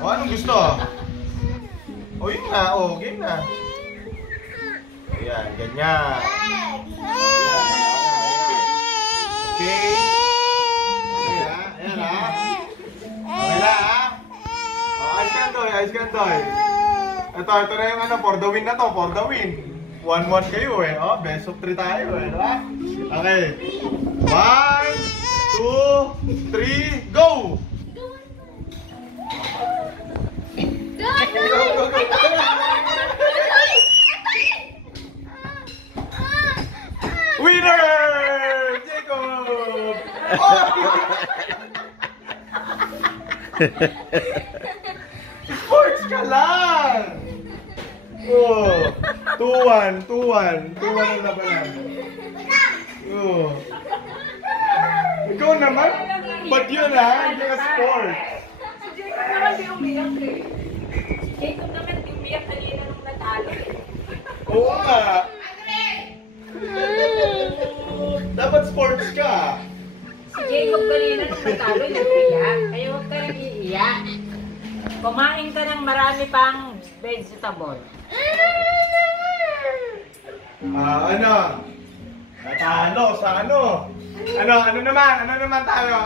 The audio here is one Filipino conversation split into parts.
O, anong gusto? O, yun na. O, game na. Ayan, ganyan. Okay. Ayan ha. Okay na ha. O, ice cantoy, ice cantoy. Ito na yung ano, for the win na to, for the win. 1-1 kayo eh. O, best of 3 tayo eh. Diba? Okay. 1, 2, 3, go! Winner! Jacob! Sports ka lang! Oh, 2-1, 2-1. 2-1 ang labanan. Oh. Ikaw naman? Ba't yun ha? Hindi ka sport. Si Jacob naman di umiyak eh. Jacob naman di umiyak kanina nung natalo. Oo nga. Dapat sports ka. Si Jacob kanina nung natalo, nag-iyak. Kaya huwag ka nang iiyak. Kumain ka ng marami pang vegetable. Ano? Natalo sa ano? Ano naman tayo?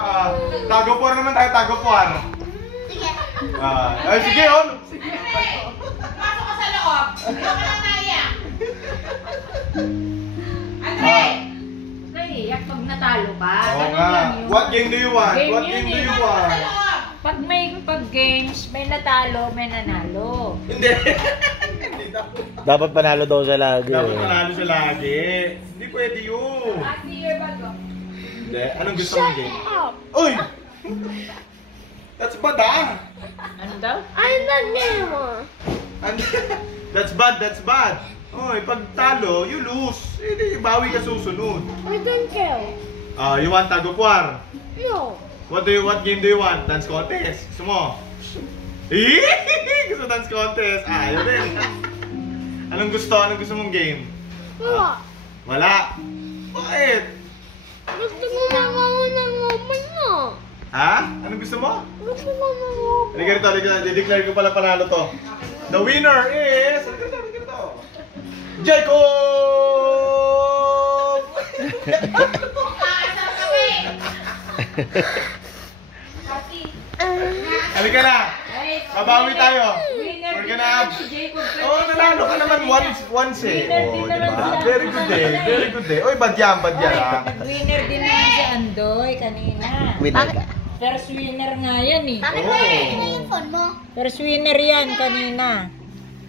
Tagopuan naman tayo, tagopuan. Sige. Ay, sige, on. Pasok ka sa loob. Hindi ka lang naiyak. Andre! Naiiyak pag natalo ka. Oo Ganun nga. lang yun. What game do you want? Game What yun game do eh. you Pasok ka want? sa loob. Pag games, may natalo, may nanalo. Hindi. Hindi daw. Dapat panalo daw siya lagi. Dapat manalo siya lagi. Hindi pwede yun. Happy year ba to? Hindi. Anong gusto mong game? Uy! That's bad ah! Ano daw? That's bad, that's bad. Oy, pag talo, you lose. Hindi, bawi ka susunod. I don't care. You want tagopuar? No. What game do you want? Dance contest? Gusto mo? Gusto dance contest? Ayaw din. Anong gusto mong game? Wala. Wala. Bakit? Gusto ko magawa ng open na. Ha? Anong gusto mo? Gusto ko mag-open. Halika rito. Dideclare ko pala panalo to. The winner is... Halika rito. Jacob! Kaasal kami. Halika na. Babawi tayo. Winner We're din gonna naman have... si Jacob. Oh, nanalo ka naman once eh. Winner Oh, din diba? naman si Very good day. Very good day. Oy, bad yan ah. Nag-winner din naman si Andoy kanina. Winner ka. First winner nga yan eh. Bakit Oo. wala na yung phone mo? First winner yan kanina.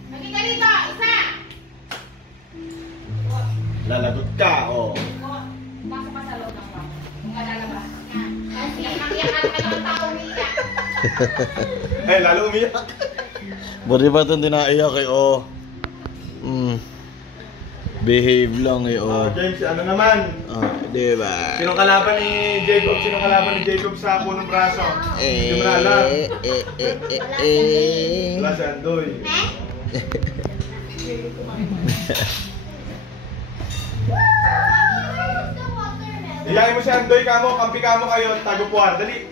Magkita dito. Isa. Lalagot ka, oh. Pasok ka sa loob ng bako. Kung lalabas. Kasi nakiyakan ka ng tao niya. Eh, lalo umiyak. Buti ba itong dinaiyak eh, oh. Behave lang eh, oh. James, ano naman? Oh, diba? Sinong kalaban ni Jacob? Sinong kalaban ni Jacob sa punong braso? Hindi mo na alam. Wala si Andoy. Iyayin mo si Andoy kamo, kampi kamo kayo, tagopuan. Dali.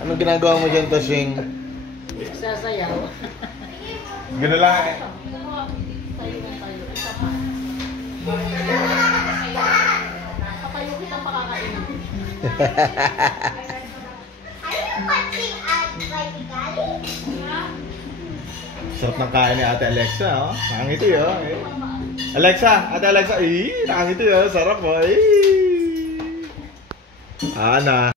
Anong ginagawa mo dyan, Toshing? Sasayaw. Gano'n lang eh. Kapalo kitang pakakainin. Are you watching at Vatican? Sarap ng kain ni Ate Alexa, oh. Nakangiti, oh. Alexa, Ate Alexa, nakangiti, oh. Sarap, oh. Ana.